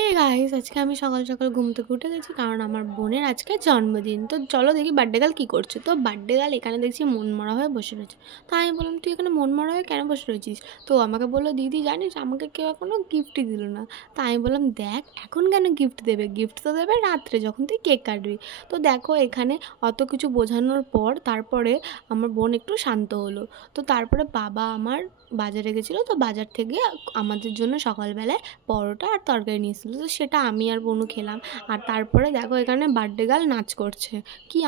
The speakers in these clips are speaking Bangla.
হে গাইস, আজকে আমি সকাল সকাল ঘুম থেকে উঠে গেছি কারণ আমার বোনের আজকে জন্মদিন। তো চলো দেখি বার্থডে গার্ল কী করছে। তো বার্থডে গার্ল এখানে দেখছি মনমরা হয়ে বসে রয়েছে। তো আমি বললাম, তুই এখানে মনমরা হয়ে কেন বসে রয়েছিস? তো আমাকে বললো, দিদি জানিস আমাকে কেউ এখনও গিফটই দিল না। তো আমি বললাম, দেখ এখন কেন গিফট দেবে, গিফট তো দেবে রাত্রে যখন তুই কেক কাটবি। তো দেখো এখানে অত কিছু বোঝানোর পর তারপরে আমার বোন একটু শান্ত হলো। তো তারপরে বাবা আমার বাজারে গেছিলো, তো বাজার থেকে আমাদের জন্য সকালবেলায় পরোটা আর তরকারি নিয়েছিল। তো সেটা আমি আর বোনু খেলাম। আর তারপরে দেখো এখানে বার্থডে গার্ল নাচ করছে। কি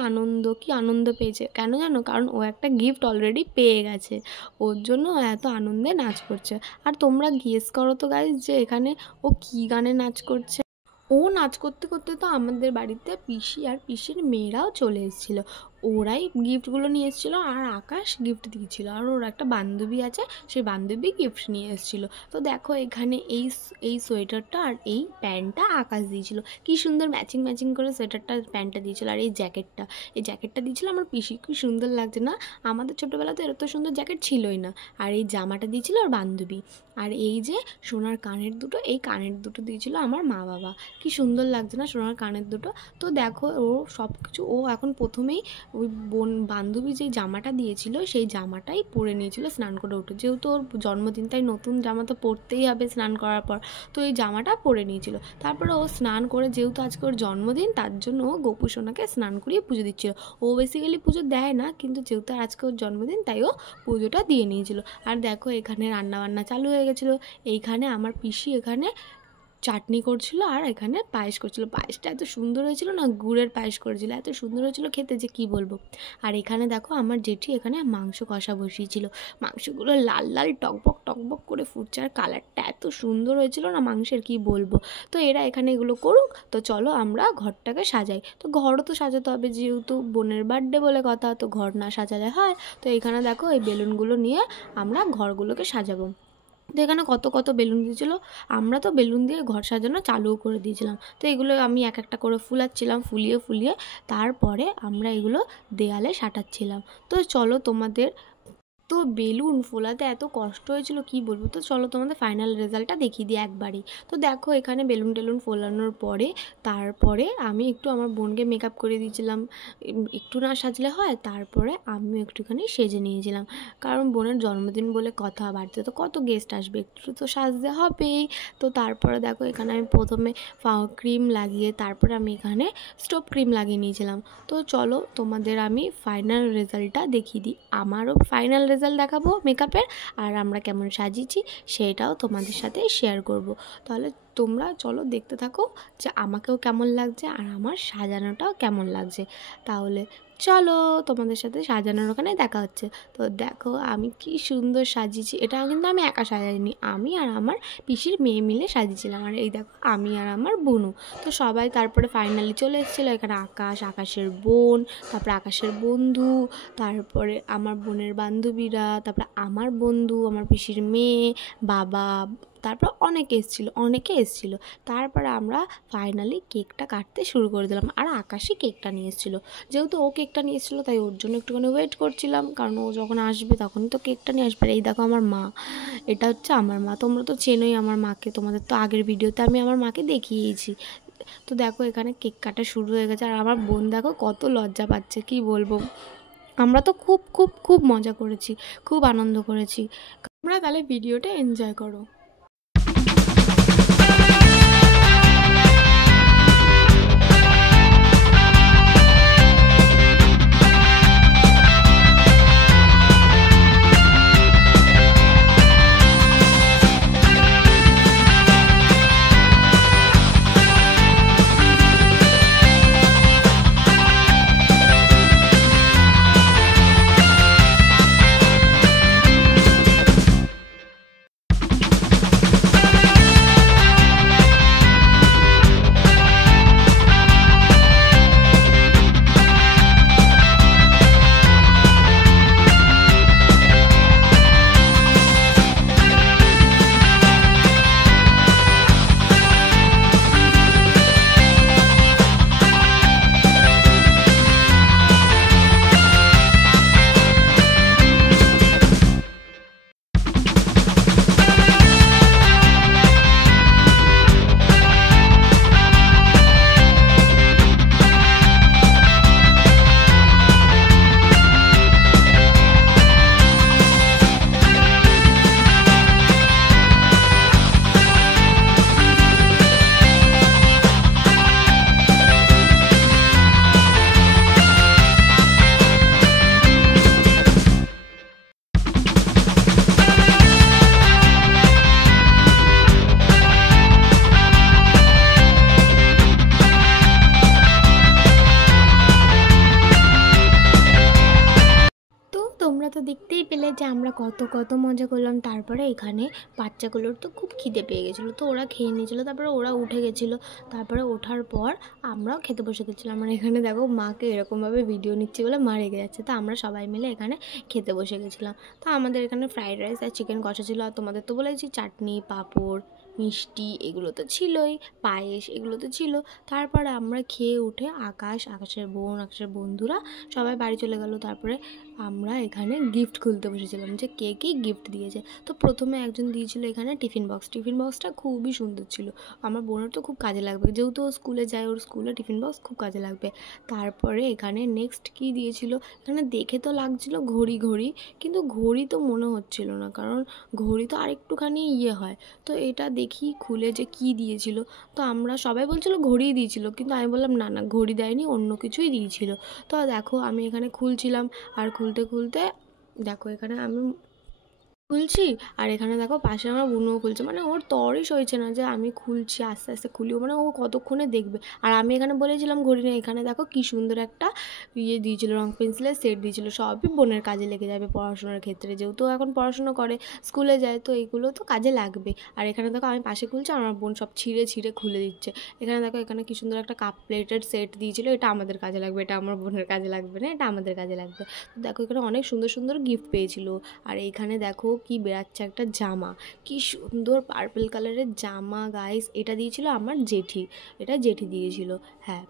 আনন্দ পেয়েছে কেন জানো? কারণ ও একটা গিফট অলরেডি পেয়ে গেছে, ওর জন্য ও এত আনন্দে নাচ করছে। আর তোমরা গেস করো তো গাইস যে এখানে ও কী গানে নাচ করছে। ও নাচ করতে করতে তো আমাদের বাড়িতে পিসি আর পিসির মেয়েরাও চলে এসেছিলো। ওরাই গিফটগুলো নিয়ে এসেছিলো আর আকাশ গিফট দিয়েছিলো। আর ওর একটা বান্ধবী আছে, সেই বান্ধবী গিফট নিয়ে এসেছিলো। তো দেখো এখানে এই সোয়েটারটা আর এই প্যান্টটা আকাশ দিয়েছিল। কি সুন্দর ম্যাচিং ম্যাচিং করে সোয়েটারটা প্যান্টটা দিয়েছিলো। আর এই জ্যাকেটটা দিয়েছিল আমার পিসি। কি সুন্দর লাগছে না? আমাদের ছোটোবেলাতে এত সুন্দর জ্যাকেট ছিলই না। আর এই জামাটা দিয়েছিল ওর বান্ধবী। আর এই যে সোনার কানের দুটো, এই কানের দুটো দিয়েছিল আমার মা বাবা। কি সুন্দর লাগছে না সোনার কানের দুটো? তো দেখো ও সব কিছু, ও এখন প্রথমেই ওই বান্ধবী যেই জামাটা দিয়েছিল সেই জামাটাই পরে নিয়েছিল স্নান করে উঠে। যেহেতু ওর জন্মদিন তাই নতুন জামা তো পরতেই হবে স্নান করার পর। তো এই জামাটা পরে নিয়েছিল। তারপরে ও স্নান করে, যেহেতু আজকে ওর জন্মদিন তার জন্য ও গোপু সোনাকে স্নান করিয়ে পুজো দিচ্ছিল। ও বেসিক্যালি পুজো দেয় না, কিন্তু যেহেতু আজকে ওর জন্মদিন তাই ও পুজোটা দিয়ে নিয়েছিল। আর দেখো এখানে রান্নাবান্না চালু হয়ে গেছিলো। এইখানে আমার পিসি এখানে চাটনি করছিল আর এখানে পায়েস করছিল। পায়েসটা এত সুন্দর হয়েছিল না, গুড়ের পায়েস করেছিল, এত সুন্দর হয়েছিল খেতে যে কি বলবো। আর এখানে দেখো আমার জেঠি এখানে মাংস কষা বসিয়েছিল। মাংসগুলো লাল লাল টকবক টকবক করে ফুটছে আর কালারটা এত সুন্দর হয়েছিল না মাংসের, কি বলবো। তো এরা এখানে এগুলো করুক, তো চলো আমরা ঘরটাকে সাজাই। তো ঘরও তো সাজাতে হবে, যেহেতু বোনের বার্থডে বলে কথা, তো ঘর না সাজালে হয়। তো এখানে দেখো এই বেলুনগুলো নিয়ে আমরা ঘরগুলোকে সাজাবো। তো এখানে কত কত বেলুন দিয়েছিলো। আমরা তো বেলুন দিয়ে ঘর সাজানো চালুও করে দিয়েছিলাম। তো এগুলো আমি এক একটা করে ফুলাচ্ছিলাম, ফুলিয়ে ফুলিয়ে তারপরে আমরা এগুলো দেয়ালে সাঁটাচ্ছিলাম। তো চলো তোমাদের, তো বেলুন ফোলাতে এত কষ্ট হয়েছিল কি বলবো। তো চলো তোমাদের ফাইনাল রেজাল্টটা দেখিয়ে দিই একবারই। তো দেখো এখানে বেলুন টেলুন ফোলানোর পরে তারপরে আমি একটু আমার বোনকে মেকআপ করে দিয়েছিলাম। একটু না সাজলে হয়, তারপরে আমিও একটুখানি সেজে নিয়েছিলাম, কারণ বোনের জন্মদিন বলে কথা, বাড়িতে তো কত গেস্ট আসবে, একটু তো সাজতে হবেই। তো তারপরে দেখো এখানে আমি প্রথমে ক্রিম লাগিয়ে তারপরে আমি এখানে স্টোভ ক্রিম লাগিয়ে নিয়েছিলাম। তো চলো তোমাদের আমি ফাইনাল রেজাল্টটা দেখিয়ে দিই। আমারও ফাইনাল রেজাল্ট দেখাবো মেকআপের, আর আমরা কেমন সাজিয়েছি সেটাও তোমাদের সাথে শেয়ার করব। তাহলে তোমরা চলো দেখতে থাকো যে আমাকেও কেমন লাগছে আর আমার সাজানোটাও কেমন লাগছে। তাহলে চলো তোমাদের সাথে সাজানোর ওখানে দেখা হচ্ছে। তো দেখো আমি কি সুন্দর সাজিয়েছি। এটা কিন্তু আমি একা সাজাইনি, আমি আর আমার পিসির মেয়ে মিলে সাজিয়েছিলাম। আর এই দেখো আমি আর আমার বোনু। তো সবাই তারপরে ফাইনালি চলে এসেছিলো। এখানে আকাশের বোন, তারপরে আকাশের বন্ধু, তারপরে আমার বোনের বান্ধবীরা, তারপরে আমার বন্ধু, আমার পিসির মেয়ে, বাবা, তারপর অনেকে এসেছিলো। তারপরে আমরা ফাইনালি কেকটা কাটতে শুরু করে দিলাম। আর আকাশই কেকটা নিয়ে এসেছিলো। যেহেতু ও কেকটা নিয়ে এসেছিলো তাই ওর জন্য একটুখানি ওয়েট করছিলাম, কারণ ও যখন আসবে তখনই তো কেকটা নিয়ে আসবে। এই দেখো আমার মা, এটা হচ্ছে আমার মা। তোমরা তো চেনোই আমার মাকে, তোমাদের তো আগের ভিডিওতে আমি আমার মাকে দেখিয়েছি। তো দেখো এখানে কেক কাটা শুরু হয়ে গেছে। আর আমার বোন দেখো কত লজ্জা পাচ্ছে, কি বলবো। আমরা তো খুব খুব খুব মজা করেছি, খুব আনন্দ করেছি। তোমরা তাহলে ভিডিওটা এনজয় করো। যে আমরা কত কত মজা করলাম। তারপরে এখানে বাচ্চাগুলোর তো খুব খিদে পেয়ে গেছিলো, তো ওরা খেয়ে নিয়েছিলো। তারপরে ওরা উঠে গেছিলো। তারপরে ওঠার পর আমরাও খেতে বসে গেছিলাম। আর এখানে দেখো মাকে এরকমভাবে ভিডিও নিচ্ছি বলে মা রেগে যাচ্ছে। তো আমরা সবাই মিলে এখানে খেতে বসে গেছিলাম। তো আমাদের এখানে ফ্রাইড রাইস আর চিকেন কষা ছিল। আর তোমাদের তো বলেছি চাটনি, পাঁপড়, মিষ্টি এগুলো তো ছিলই, পায়েস এগুলো তো ছিল। তারপরে আমরা খেয়ে উঠে আকাশের বোন, আকাশের বন্ধুরা সবাই বাড়ি চলে গেল। তারপরে আমরা এখানে গিফট খুলতে বসেছিলাম যে কে কী গিফট দিয়েছে। তো প্রথমে একজন দিয়েছিল এখানে টিফিন বক্সটা খুবই সুন্দর ছিল। আমার বোনের তো খুব কাজে লাগবে, যেহেতু ও স্কুলে যায়, ওর স্কুলে টিফিন বক্স খুব কাজে লাগবে। তারপরে এখানে নেক্সট কী দিয়েছিল, এখানে দেখে তো লাগছিল ঘড়ি, কিন্তু ঘড়ি তো মনে হচ্ছিল না, কারণ ঘড়ি তো আরেকটুখানি হয়। তো এটা দেখি খুলে যে কি দিয়েছিল, তো আমরা সবাই বলছিল ঘড়িই দিয়েছিল, কিন্তু আমি বললাম না ঘড়ি দেয়নি, অন্য কিছুই দিয়েছিল। তো দেখো আমি এখানে খুলছিলাম, আর খুলতে দেখো এখানে আমি খুলছি, আর এখানে দেখো পাশে আমার বোনও খুলছে। মানে ওর তরই সইছে না যে আমি খুলছি, আস্তে আস্তে খুলিও, মানে ও কতক্ষণে দেখবে। আর আমি এখানে বলেছিলাম ঘড়ি নেই। এখানে দেখো কি সুন্দর একটা দিয়েছিল, রং পেন্সিলের সেট দিয়েছিল। সবই বোনের কাজে লেগে যাবে পড়াশোনার ক্ষেত্রে, যেহেতু এখন পড়াশোনা করে, স্কুলে যায়, তো এইগুলো তো কাজে লাগবে। আর এখানে দেখো আমি পাশে খুলছি, আর আমার বোন সব ছিঁড়ে খুলে দিচ্ছে। এখানে দেখো এখানে কি সুন্দর একটা কাপ প্লেটের সেট দিয়েছিল। এটা আমাদের কাজে লাগবে, এটা আমার বোনের কাজে লাগবে না, এটা আমাদের কাজে লাগবে। তো দেখো এখানে অনেক সুন্দর সুন্দর গিফট পেয়েছিল। আর এইখানে দেখো কি বেরাচ্ছে একটা জামা, কি সুন্দর পার্পল কালারের জামা গাইস। এটা দিয়েছিল আমার জেঠি, এটা জেঠি দিয়েছিল, হ্যাঁ।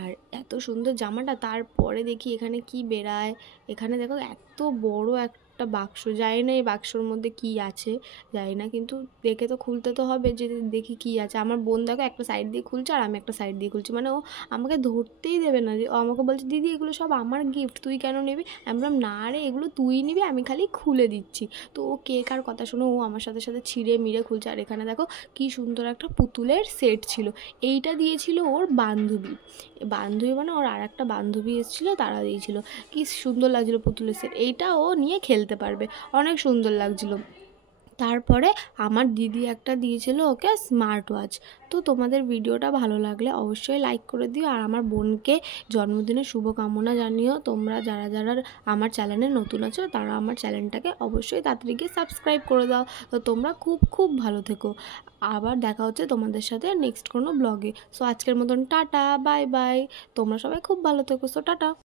আর এত সুন্দর জামাটা। তারপরে দেখি এখানে কি বেরায়। এখানে দেখো এত বড় একটা বাক্স, জানি না এই বাক্সর মধ্যে কি আছে, জানি না, কিন্তু দেখে তো খুলতে তো হবে, যে দেখি কি আছে। আমার বোন দেখো একটা সাইড দিয়ে খুলছে, আর আমি একটা সাইড দিয়ে খুলছি, মানে ও আমাকে ধরতেই দেবে না। ও আমাকে বলছে দিদি এগুলো সব আমার গিফট, তুই কেন নিবি? আমি বললাম না রে, এগুলো তুই নিবি, আমি খালি খুলে দিচ্ছি। তো ও কে কার কথা শুনে ও আমার সাথে সাথে ছিঁড়ে মিড়ে খুলছে। আর এখানে দেখো কি সুন্দর একটা পুতুলের সেট ছিল, এইটা দিয়েছিল ওর বান্ধবী, মানে ওর আর একটা বান্ধবী এসেছিলো, তারা দিয়েছিল। কি সুন্দর লাগছিলো পুতুলের সেট, এইটা ও নিয়ে খেলতে পারবে, অনেক সুন্দর লাগছিলো। তারপরে আমার দিদি একটা দিয়েছিল ওকে স্মার্ট ওয়াচ। তো তোমাদের ভিডিওটা ভালো লাগলে অবশ্যই লাইক করে দিও, আর আমার বোনকে জন্মদিনের শুভকামনা জানিও। তোমরা যারা যারা আমার চ্যানেলে নতুন আছো, তারা আমার চ্যানেলটাকে অবশ্যই তাড়াতাড়ি গিয়ে সাবস্ক্রাইব করে দাও। তো তোমরা খুব খুব ভালো থেকো। আবার দেখা হচ্ছে তোমাদের সাথে নেক্সট কোনো ব্লগে। সো আজকের মতন টাটা, বাই বাই। তোমরা সবাই খুব ভালো থেকো। So tata.